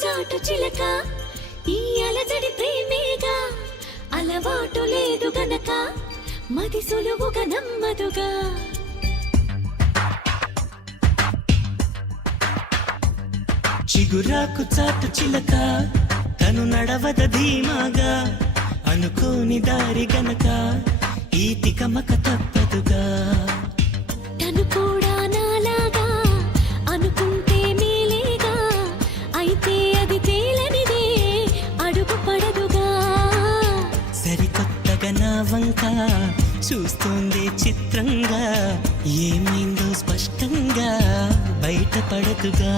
చాటు చిలక ఈ అలజడి ప్రేమేగా అలవాటు లేదు గనక మది సులువుగా నమ్మదుగా చిగురాకు చాటు చిలక తను నడవద ధీమాగా అనుకోని దారి గనక ఈ తికమక తప్పదుగా తను కూడా నాలాగా అనుకుంటే మేలేగా అయితే అది తేలనిదే అడుగు పడదుగా సరికొత్తగా నా వంక చూస్తోంది చిత్రంగా ఏమైందో స్పష్టంగా బయటపడదుగా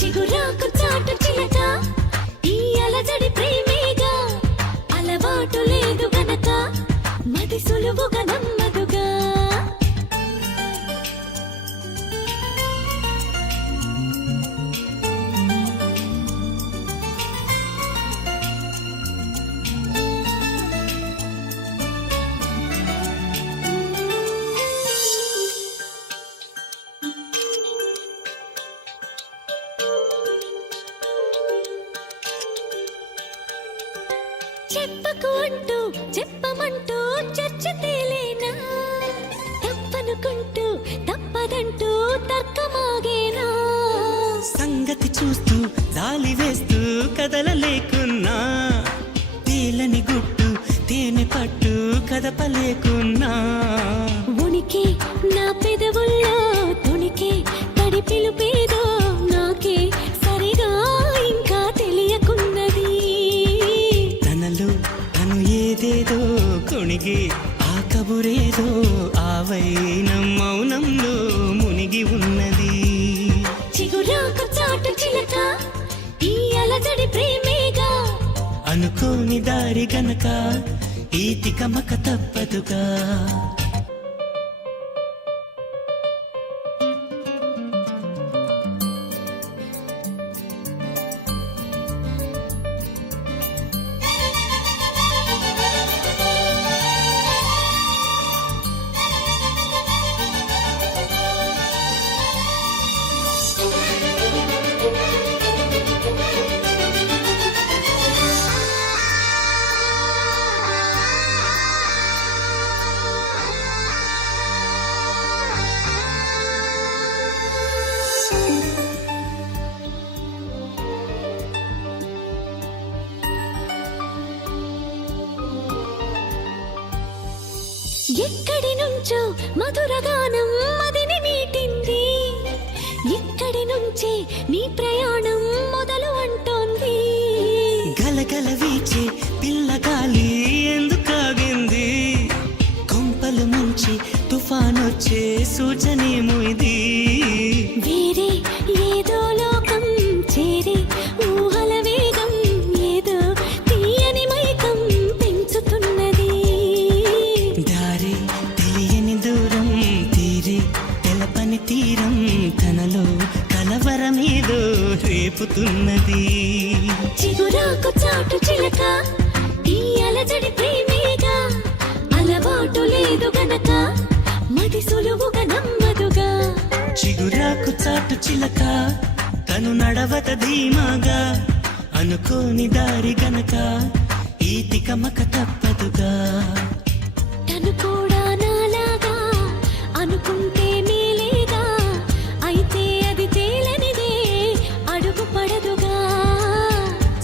చిగురాకు చాటు చిలక ఈ అలజడి ప్రేమేగా అలవాటు లేదు గనక మది సులువుగా నమ్మదుగా చెప్పకు అంటూ చెప్పమంటూ చర్చ తేలేనా తప్పనుకుంటూ తప్పదంటూ తర్కమాగేనా సంగతి చూస్తూ జాలి వేస్తూ కదలలేకున్నా తేలని గుట్టు తేనె పట్టు కదపలేకున్నా ఉనికి నా పెదవుల్లో తునికి తడి పిలుపేదో నాకే సరిగా ఇంకా తెలియకున్నది తనలో తను ఏదేదో కొణిగి ఆ కబురేదో ఆ వైనం మౌనంలో మునిగి ఉన్నది చిగురాకు చాటు చిలక ఈ అలజడి ప్రేమేగా అనుకోని దారి గనక ఈ తికమక తప్పదుగా ఎక్కడి నుంచో మధురగానం మదిని మీటింది ఇక్కడి నుంచే నీ ప్రయాణం మొదలు అంటోంది గలగల వీచే పిల్లగాలి ఎందుకాగింది కొంపలు ముంచి తుఫానొచ్చే సూచనేమో ఇది వేరే ఏదో లోకం చేరే ఊహల వేగం ఏదో తీయని మైకం పెంచుతున్నది దారి తెలియని దూరం తీరే తెలపని తీరం తనలో కలవరమేదో రేపుతున్నది చిగురాకు చాటు చిలక ఈ అలజడి ప్రేమేగా అలవాటు లేదు గనక మది సులువుగా నమ్మదుగా చిగురాకు చాటు చిలక తను నడవత ధీమాగా అనుకోని దారి గనక ఈ తికమక తప్పదుగా తను కూడా నాలాగా అనుకుంటే మేలేగా అయితే అది తేలనిదే అడుగు పడదుగా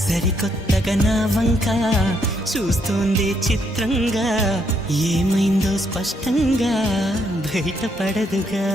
సరికొత్తగా నా వంక చూస్తోంది చిత్రంగా ఏమైందో స్పష్టంగా బయటపడదుగా